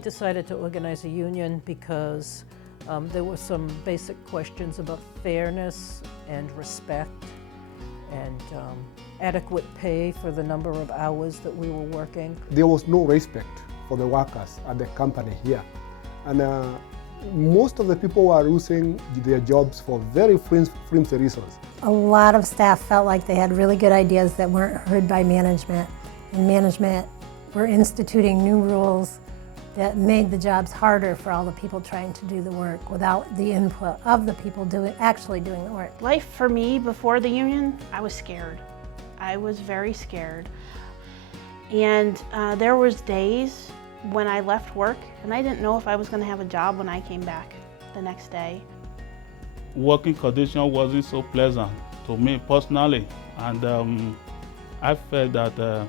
decided to organize a union because there were some basic questions about fairness and respect and adequate pay for the number of hours that we were working. There was no respect for the workers at the company here. And most of the people were losing their jobs for very flimsy reasons. A lot of staff felt like they had really good ideas that weren't heard by management. And management were instituting new rules that made the jobs harder for all the people trying to do the work without the input of the people actually doing the work. Life for me before the union, I was scared. I was very scared. And there was days when I left work and I didn't know if I was going to have a job when I came back the next day. Working condition wasn't so pleasant to me personally, and I felt that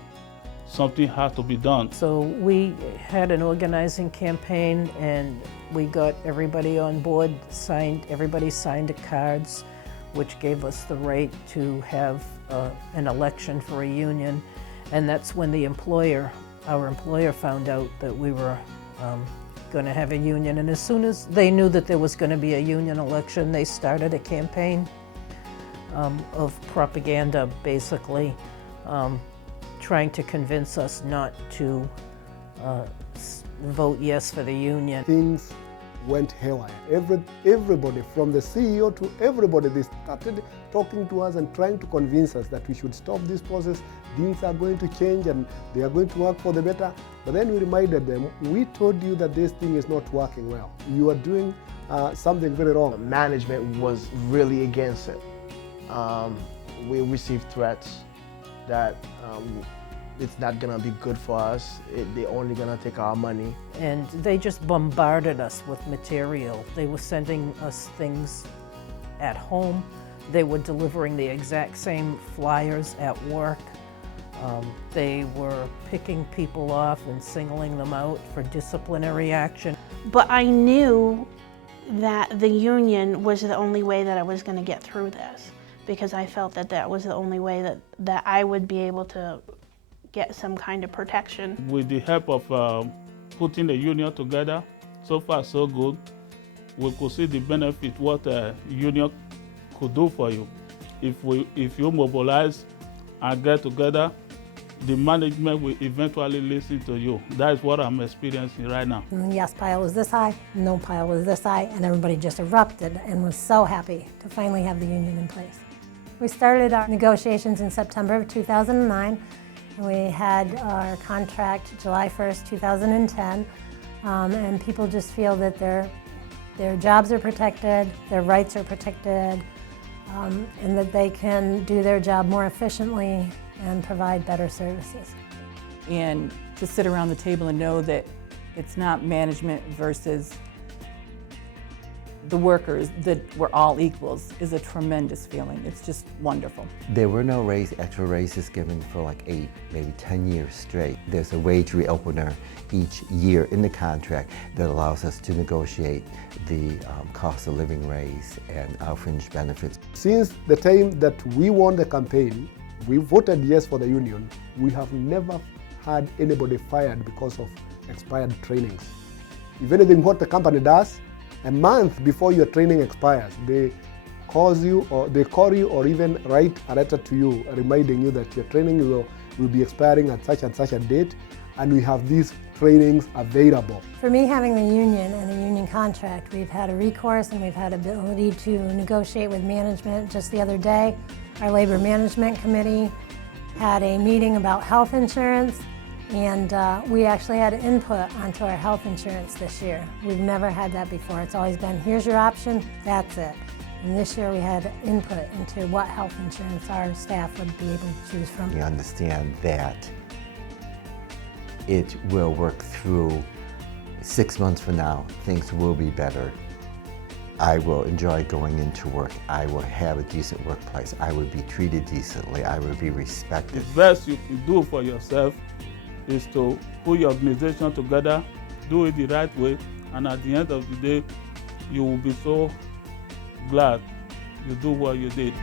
something had to be done. So we had an organizing campaign and we got everybody on board, everybody signed the cards, which gave us the right to have an election for a union. And that's when our employer found out that we were going to have a union. And as soon as they knew that there was going to be a union election, they started a campaign of propaganda, basically, trying to convince us not to vote yes for the union. Things went haywire. Everybody, from the CEO to everybody, they started talking to us and trying to convince us that we should stop this process. Things are going to change and they are going to work for the better. But then we reminded them, we told you that this thing is not working well. You are doing something very wrong. Management was really against it. We received threats that it's not gonna be good for us. They're only gonna take our money. And they just bombarded us with material. They were sending us things at home. They were delivering the exact same flyers at work. They were picking people off and singling them out for disciplinary action. But I knew that the union was the only way that I was going to get through this, because I felt that that was the only way that I would be able to get some kind of protection. With the help of putting the union together, so far so good. We could see the benefit what a union could do for you. If you mobilize and get together, the management will eventually listen to you. That is what I'm experiencing right now. And the yes pile was this high, no pile was this high, and everybody just erupted and was so happy to finally have the union in place. We started our negotiations in September of 2009, and we had our contract July 1st, 2010, and people just feel that their jobs are protected, their rights are protected, and that they can do their job more efficiently and provide better services. And to sit around the table and know that it's not management versus the workers, that we're all equals, is a tremendous feeling. It's just wonderful. There were no extra raises given for like 8, maybe 10 years straight. There's a wage reopener each year in the contract that allows us to negotiate the cost of living raise and our fringe benefits. Since the time that we won the campaign, we voted yes for the union. We have never had anybody fired because of expired trainings. If anything, what the company does, a month before your training expires, they call you or even write a letter to you reminding you that your training will be expiring at such and such a date, and we have these trainings available. For me, having the union and a union contract, we've had a recourse and we've had ability to negotiate with management. Just the other day, our Labor Management Committee had a meeting about health insurance, and we actually had input onto our health insurance this year. We've never had that before. It's always been, here's your option, that's it. And this year we had input into what health insurance our staff would be able to choose from. We understand that it will work through 6 months from now. Things will be better. I will enjoy going into work. I will have a decent workplace. I will be treated decently. I will be respected. The best you can do for yourself is to put your organization together, do it the right way, and at the end of the day, you will be so glad you do what you did.